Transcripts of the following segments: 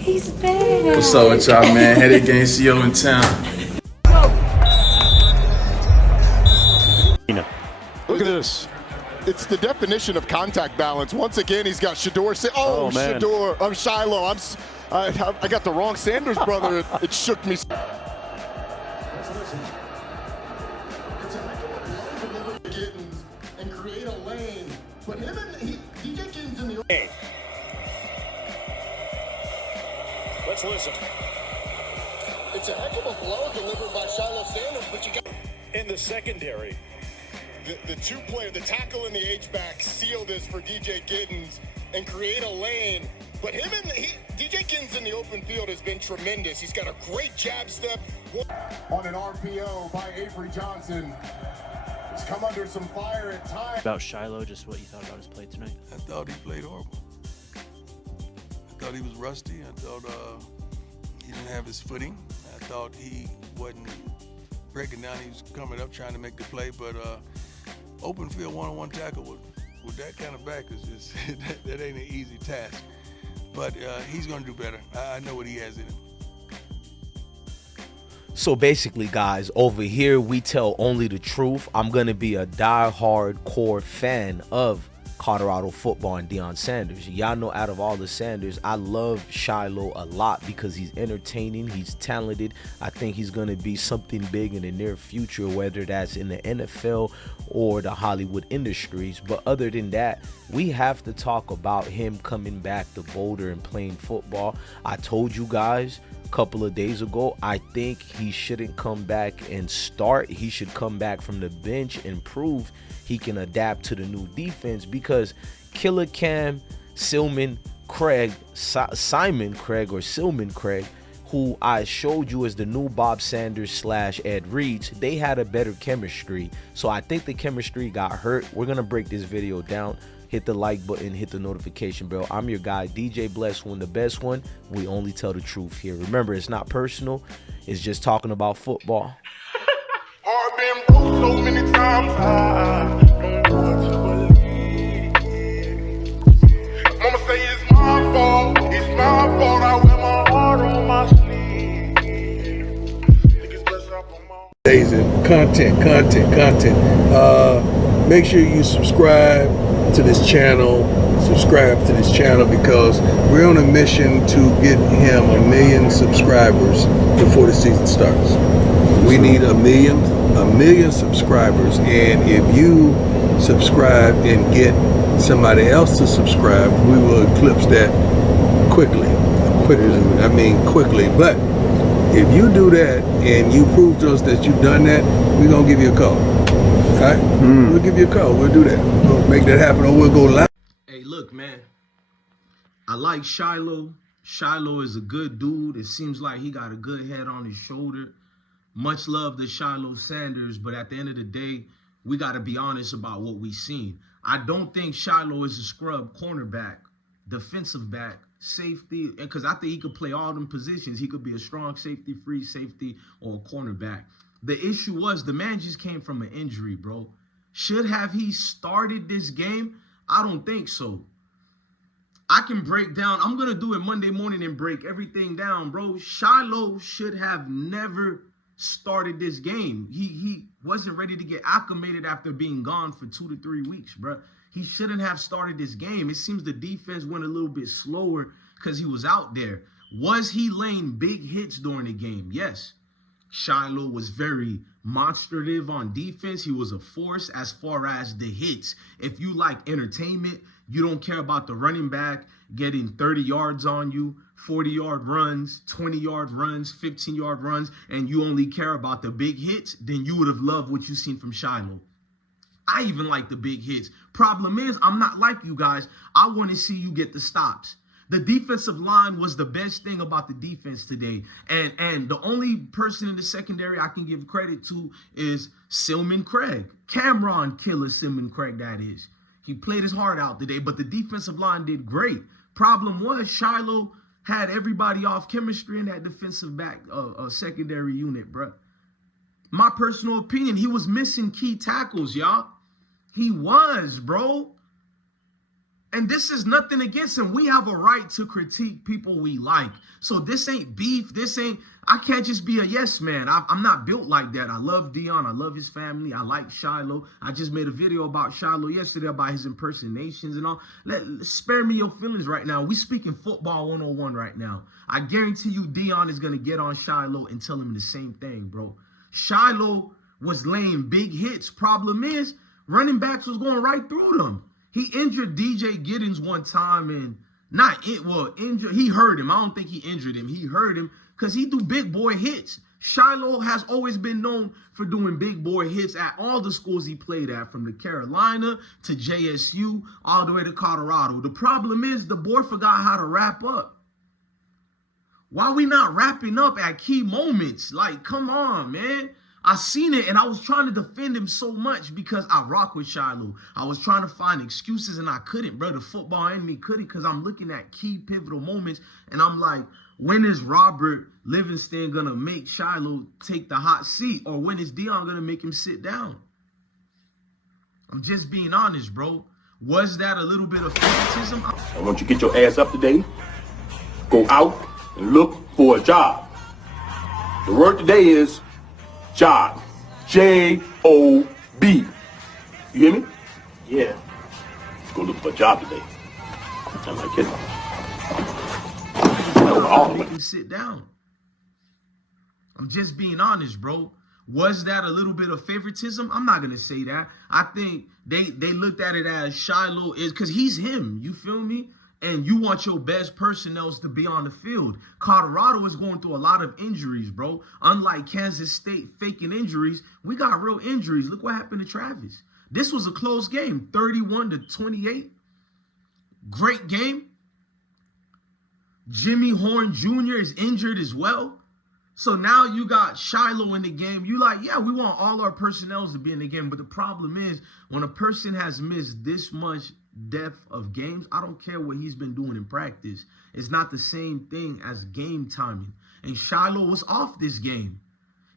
He's bad. What's up with y'all, man? Headache Gang CO in town. Look at this. It's the definition of contact balance. Once again, he's got Shador. Oh man. Shador. I'm Shiloh. I got the wrong Sanders brother. It shook me. And create a lane, but him and DJ Giddens in the. Let's listen. It's a heck of a blow delivered by Shiloh Sanders, but you got in the secondary. The two-player, the tackle and the H-back seal this for DJ Giddens and create a lane. But DJ Giddens in the open field has been tremendous. He's got a great jab step. On an RPO by Avery Johnson. It's come under some fire at times. About Shiloh, just what you thought about his play tonight? I thought he played horrible. I thought he was rusty. I thought he didn't have his footing. I thought he wasn't breaking down. He was coming up trying to make the play, but open field one-on-one tackle with that kind of back is just that ain't an easy task. But he's going to do better. I know what he has in him. So basically, guys, over here we tell only the truth. I'm going to be a die-hard core fan of Colorado football and Deion Sanders. Y'all know out of all the Sanders, I love Shiloh a lot because he's entertaining, he's talented. I think he's going to be something big in the near future, whether that's in the NFL or the Hollywood industries. But other than that, we have to talk about him coming back to Boulder and playing football. I told you guys a couple of days ago, I think he shouldn't come back and start. He should come back from the bench and prove he can adapt to the new defense, because Killer Cam, Simon Craig, who I showed you as the new Bob Sanders / Ed Reed, they had a better chemistry. So I think the chemistry got hurt. We're going to break this video down. Hit the like button, hit the notification bell. I'm your guy, DJ Bless One, the best one. We only tell the truth here. Remember, it's not personal. It's just talking about football. I've been broke so many times, I don't want to believe. Mama say it's my fault, I wear my heart on my sleeve. Niggas bless up on my Amazing content. Make sure you subscribe to this channel, because we're on a mission to get him 1 million subscribers before the season starts. We need a million subscribers, and if you subscribe and get somebody else to subscribe, we will eclipse that quickly. But if you do that and you prove to us that you've done that, we're gonna give you a call. All right? We'll give you a call. We'll do that. We'll make that happen, or we'll go live. Hey, look, man. I like Shiloh. Shiloh is a good dude. It seems like he got a good head on his shoulder. Much love to Shiloh Sanders, but at the end of the day, we got to be honest about what we've seen. I don't think Shiloh is a scrub cornerback, defensive back, safety, because I think he could play all them positions. He could be a strong safety, free safety, or a cornerback. The issue was the man just came from an injury, bro. Should have he started this game? I don't think so. I can break down. I'm going to do it Monday morning and break everything down, bro. Shiloh should have never started this game. He wasn't ready to get acclimated after being gone for 2 to 3 weeks, bro. He shouldn't have started this game. It seems the defense went a little bit slower because he was out there. Was he laying big hits during the game? Yes. Shiloh was very monstrative on defense. He was a force as far as the hits. If you like entertainment, you don't care about the running back getting 30 yards on you, 40-yard runs, 20-yard runs, 15-yard runs, and you only care about the big hits, then you would have loved what you've seen from Shiloh. I even like the big hits. Problem is, I'm not like you guys. I want to see you get the stops. The defensive line was the best thing about the defense today. And the only person in the secondary I can give credit to is Simon Craig. Cameron Killer Simon Craig, that is. He played his heart out today, but the defensive line did great. Problem was, Shiloh had everybody off chemistry in that defensive back secondary unit, bro. My personal opinion, he was missing key tackles, y'all. He was, bro. And this is nothing against him. We have a right to critique people we like. So this ain't beef. I can't just be a yes man. I'm not built like that. I love Deion. I love his family. I like Shiloh. I just made a video about Shiloh yesterday about his impersonations and all. Spare me your feelings right now. We speaking football 101 right now. I guarantee you Deion is going to get on Shiloh and tell him the same thing, bro. Shiloh was laying big hits. Problem is, running backs was going right through them. He injured DJ Giddens one time and injured. He hurt him. I don't think he injured him. He hurt him because he do big boy hits. Shiloh has always been known for doing big boy hits at all the schools he played at, from the Carolina to JSU, all the way to Colorado. The problem is the boy forgot how to wrap up. Why we not wrapping up at key moments? Like, come on, man. I seen it and I was trying to defend him so much because I rock with Shiloh. I was trying to find excuses and I couldn't, bro. The football in me couldn't, because I'm looking at key pivotal moments and I'm like, when is Robert Livingston going to make Shiloh take the hot seat, or when is Deion going to make him sit down? I'm just being honest, bro. Was that a little bit of favoritism? I want you to get your ass up today, go out and look for a job. The word today is job. J-O-B. You hear me? Yeah. Go look for a job today. I'm not kidding. Make him sit down. I'm just being honest, bro. Was that a little bit of favoritism? I'm not going to say that. I think they looked at it as Shiloh is, because he's him. You feel me? And you want your best personnel to be on the field. Colorado is going through a lot of injuries, bro. Unlike Kansas State faking injuries, we got real injuries. Look what happened to Travis. This was a close game, 31-28. Great game. Jimmy Horn Jr. is injured as well. So now you got Shiloh in the game. You like, yeah, we want all our personnel to be in the game. But the problem is, when a person has missed this much depth of games, I don't care what he's been doing in practice. It's not the same thing as game timing. And Shiloh was off this game.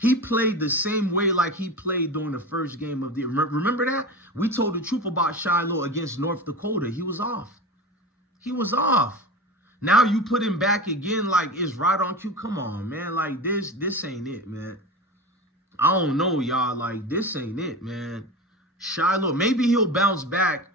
He played the same way like he played during the first game of the year. Remember that? We told the truth about Shiloh against North Dakota. He was off. He was off. Now you put him back again like it's right on cue. Come on, man. Like this ain't it, man. I don't know, y'all. Like, this ain't it, man. Shiloh, maybe he'll bounce back,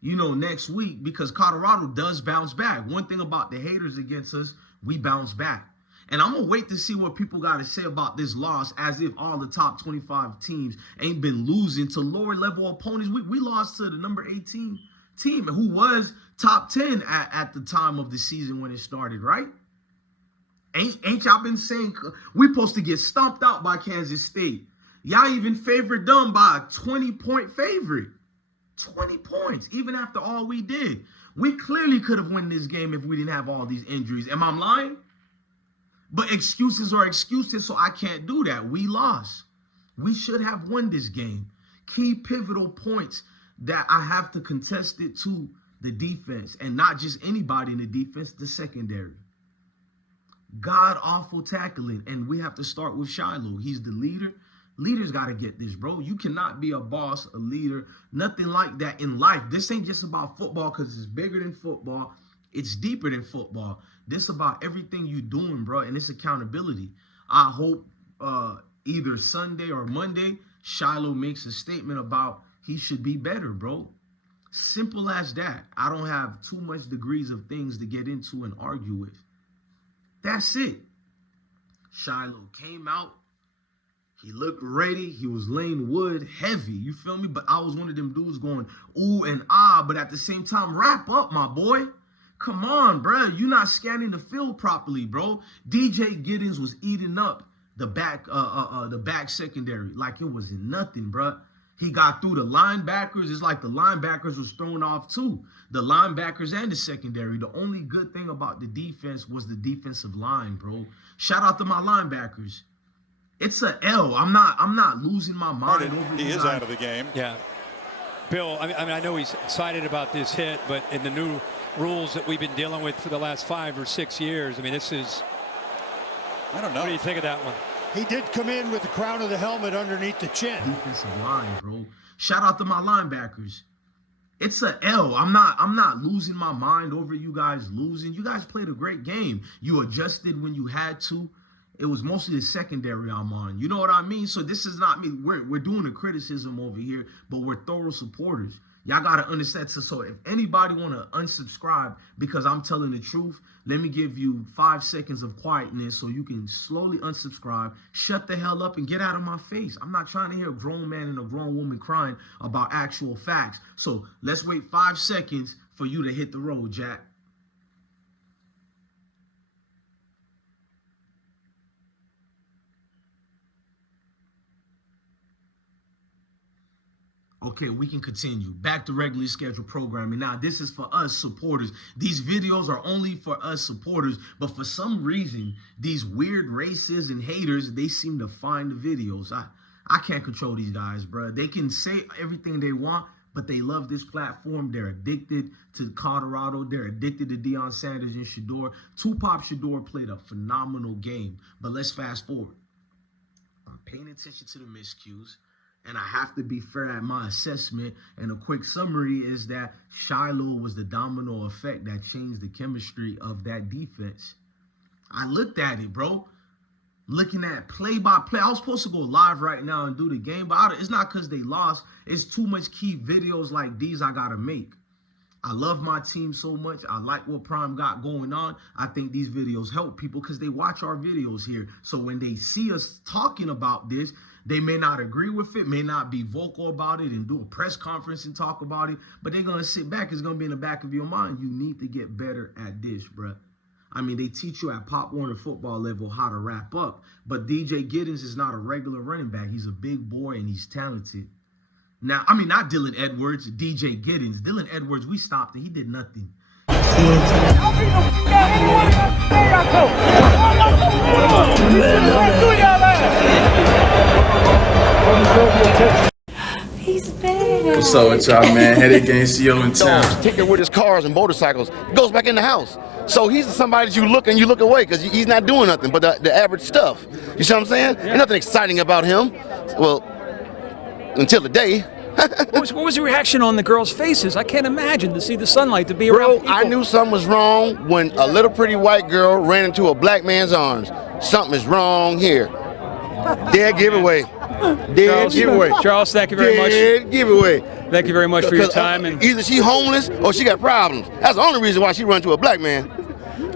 you know, next week, because Colorado does bounce back. One thing about the haters against us, we bounce back. And I'm going to wait to see what people got to say about this loss, as if all the top 25 teams ain't been losing to lower level opponents. We lost to the number 18 team who was top 10 at the time of the season when it started, right? Ain't y'all been saying we supposed to get stomped out by Kansas State? Y'all even favored them by a 20-point favorite. 20 points, even after all we did. We clearly could have won this game if we didn't have all these injuries. Am I lying? But excuses are excuses, so I can't do that. We lost. We should have won this game. Key pivotal points that I have to contest it to the defense, and not just anybody in the defense, the secondary. God-awful tackling, and we have to start with Shiloh. He's the leader. Leaders got to get this, bro. You cannot be a boss, a leader, nothing like that in life. This ain't just about football, because it's bigger than football. It's deeper than football. This about everything you doing, bro, and it's accountability. I hope either Sunday or Monday, Shiloh makes a statement about he should be better, bro. Simple as that. I don't have too much degrees of things to get into and argue with. That's it. Shiloh came out. He looked ready. He was laying wood heavy. You feel me? But I was one of them dudes going, ooh and ah. But at the same time, wrap up, my boy. Come on, bro. You're not scanning the field properly, bro. DJ Giddens was eating up the back secondary like it was nothing, bro. He got through the linebackers. It's like the linebackers was thrown off too. The linebackers and the secondary. The only good thing about the defense was the defensive line, bro. Shout out to my linebackers. It's a L. I'm not losing my mind over He is out of the game. Yeah. Bill, I mean, I know he's excited about this hit, but in the new rules that we've been dealing with for the last 5 or 6 years, I mean, this is, I don't know. What do you think of that one? He did come in with the crown of the helmet underneath the chin. Defensive line, bro. Shout out to my linebackers. It's a L. I'm not losing my mind over you guys losing. You guys played a great game. You adjusted when you had to. It was mostly the secondary I'm on. You know what I mean? So this is not me. We're doing the criticism over here, but we're thorough supporters. Y'all gotta understand. So if anybody wanna unsubscribe because I'm telling the truth, let me give you 5 seconds of quietness so you can slowly unsubscribe, shut the hell up, and get out of my face. I'm not trying to hear a grown man and a grown woman crying about actual facts. So let's wait 5 seconds for you to hit the road, Jack. Okay, we can continue. Back to regularly scheduled programming. Now, this is for us supporters. These videos are only for us supporters, but for some reason, these weird racists and haters, they seem to find the videos. I can't control these guys, bro. They can say everything they want, but they love this platform. They're addicted to Colorado. They're addicted to Deion Sanders and Shador. Tupac Shador played a phenomenal game, but let's fast forward. I'm paying attention to the miscues. And I have to be fair at my assessment. And a quick summary is that Shiloh was the domino effect that changed the chemistry of that defense. I looked at it, bro. Looking at play-by-play. I was supposed to go live right now and do the game, but it's not because they lost. It's too much key videos like these I got to make. I love my team so much. I like what Prime got going on. I think these videos help people because they watch our videos here. So when they see us talking about this, they may not agree with it, may not be vocal about it and do a press conference and talk about it, but they're going to sit back. It's going to be in the back of your mind. You need to get better at this, bruh. I mean, they teach you at Pop Warner football level how to wrap up, but DJ Giddens is not a regular running back. He's a big boy and he's talented. Now, I mean, not Dylan Edwards, DJ Giddens. Dylan Edwards, we stopped and he did nothing. He's bad. What's up with y'all, man? Headache game CEO in town. Ticket with his cars and motorcycles. Goes back in the house. So he's somebody that you look away because he's not doing nothing but the average stuff. You see what I'm saying? There's nothing exciting about him. Well, until the day. What was the reaction on the girls' faces? I can't imagine to see the sunlight, to be around people. I knew something was wrong when a little pretty white girl ran into a black man's arms. Something is wrong here. Dead giveaway. Dead giveaway. Charles, thank you very much. Dead giveaway. Thank you very much for your time. And either she homeless or she got problems. That's the only reason why she run to a black man.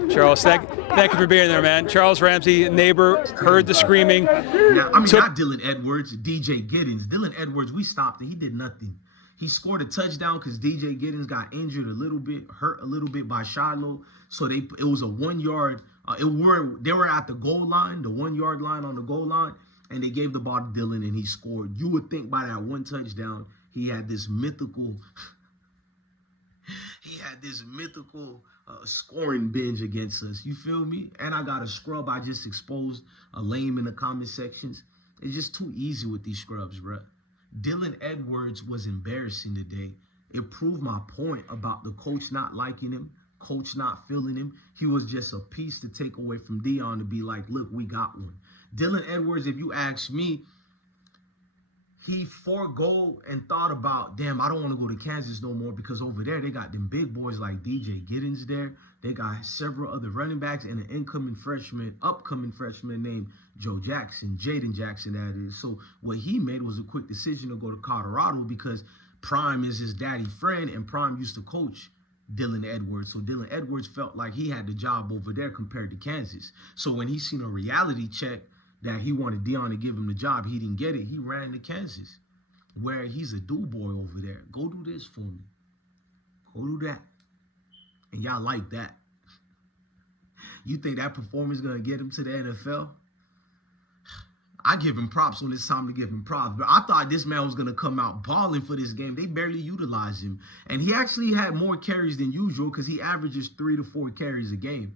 Charles, thank you for being there, man. Charles Ramsey, neighbor, heard the screaming. Now, I mean, not Dylan Edwards, DJ Giddens. Dylan Edwards, we stopped and he did nothing. He scored a touchdown because DJ Giddens got injured a little bit, hurt a little bit by Shiloh. So it was a 1 yard. They were at the goal line, the 1 yard line on the goal line, and they gave the ball to Dylan and he scored. You would think by that one touchdown, he had this mythical scoring binge against us. You feel me? And I got a scrub. I just exposed a lame in the comment sections. It's just too easy with these scrubs, bro. Dylan Edwards was embarrassing today. It proved my point about the coach not liking him, coach not feeling him. He was just a piece to take away from Deion to be like, look, we got one. Dylan Edwards, if you ask me, he forego and thought about, damn, I don't want to go to Kansas no more because over there they got them big boys like DJ Giddens there. They got several other running backs and an upcoming freshman named Joe Jackson, Jaden Jackson, that is. So what he made was a quick decision to go to Colorado because Prime is his daddy friend and Prime used to coach Dylan Edwards. So Dylan Edwards felt like he had the job over there compared to Kansas. So when he seen a reality check that he wanted Deion to give him the job, he didn't get it. He ran to Kansas, where he's a do boy over there. Go do this for me. Go do that. And y'all like that. You think that performance is going to get him to the NFL? I give him props when it's time to give him props. But I thought this man was going to come out balling for this game. They barely utilized him. And he actually had more carries than usual because he averages 3 to 4 carries a game.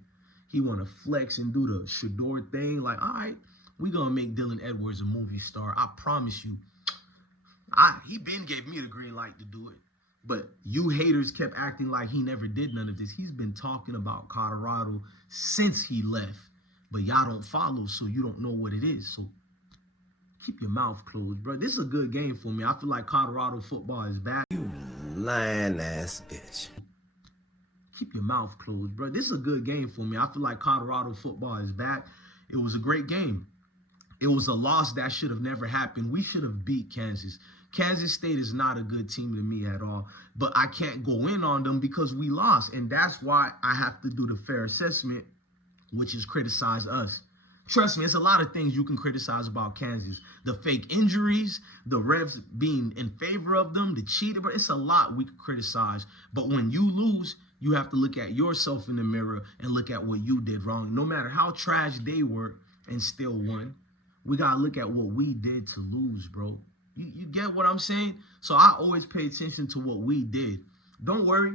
He want to flex and do the Shador thing. Like, all right, we're going to make Dylan Edwards a movie star. I promise you. He been gave me the green light to do it. But you haters kept acting like he never did none of this. He's been talking about Colorado since he left. But y'all don't follow, so you don't know what it is. So keep your mouth closed, bro. This is a good game for me. I feel like Colorado football is bad. You lying ass bitch. Keep your mouth closed, bro. This is a good game for me. I feel like Colorado football is back. It was a great game. It was a loss that should have never happened. We should have beat Kansas. Kansas State is not a good team to me at all, but I can't go in on them because we lost, and that's why I have to do the fair assessment, which is criticize us. Trust me, there's a lot of things you can criticize about Kansas. The fake injuries, the refs being in favor of them, the cheater, but it's a lot we can criticize. But when you lose, you have to look at yourself in the mirror and look at what you did wrong. No matter how trash they were and still won, we got to look at what we did to lose, bro. You get what I'm saying? So I always pay attention to what we did. Don't worry.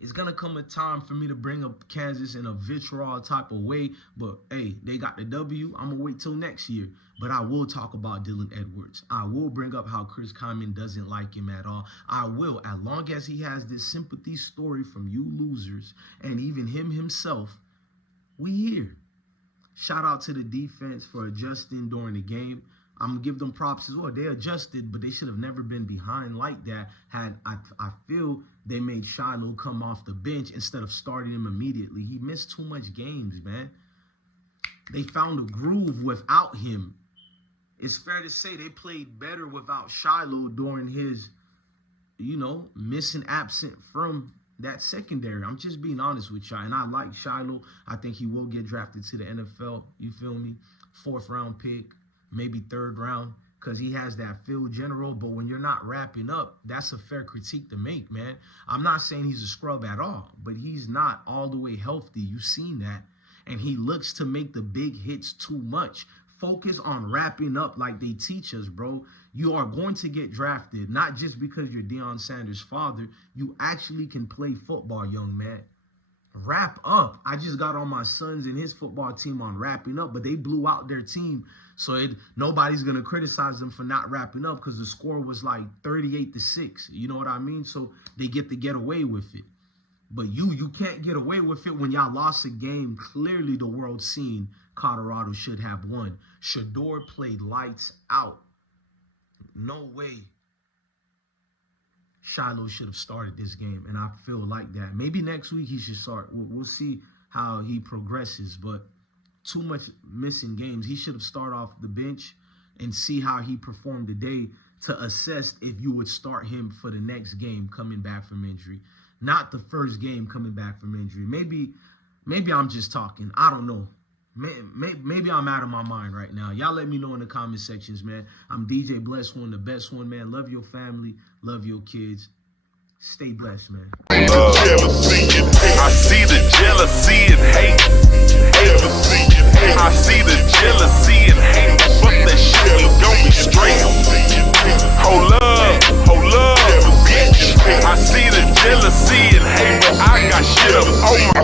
It's going to come a time for me to bring up Kansas in a vitriol type of way. But, hey, they got the W. I'm going to wait till next year. But I will talk about Dylan Edwards. I will bring up how Chris Kyman doesn't like him at all. I will, as long as he has this sympathy story from you losers and even him himself, we here. Shout out to the defense for adjusting during the game. I'm going to give them props as well. They adjusted, but they should have never been behind like that. I feel they made Shiloh come off the bench instead of starting him immediately. He missed too much games, man. They found a groove without him. It's fair to say they played better without Shiloh during his, missing absent from that secondary. I'm just being honest with y'all. And I like Shiloh. I think he will get drafted to the NFL. You feel me? 4th round pick. Maybe 3rd round, because he has that field general. But when you're not wrapping up, that's a fair critique to make, man. I'm not saying he's a scrub at all, but he's not all the way healthy. You've seen that. And he looks to make the big hits too much. Focus on wrapping up like they teach us, bro. You are going to get drafted, not just because you're Deion Sanders' father. You actually can play football, young man. Wrap up. I just got on my sons and his football team on wrapping up, but they blew out their team. So nobody's going to criticize them for not wrapping up because the score was like 38-6. You know what I mean? So they get to get away with it. But you can't get away with it when y'all lost a game. Clearly the world seen Colorado should have won. Shador played lights out. No way Shiloh should have started this game, and I feel like that. Maybe next week he should start. We'll see how he progresses, but too much missing games. He should have started off the bench and see how he performed today to assess if you would start him for the next game coming back from injury, not the first game coming back from injury. Maybe I'm just talking. I don't know. Maybe I'm out of my mind right now. Y'all let me know in the comment sections, man. I'm DJ Bless One, the best one, man. Love your family. Love your kids. Stay blessed, man. I see the jealousy and hate. I see the jealousy and hate. Fuck that shit, we gon' be straight. Hold up, bitch. I see the jealousy and hate, but I got shit up on my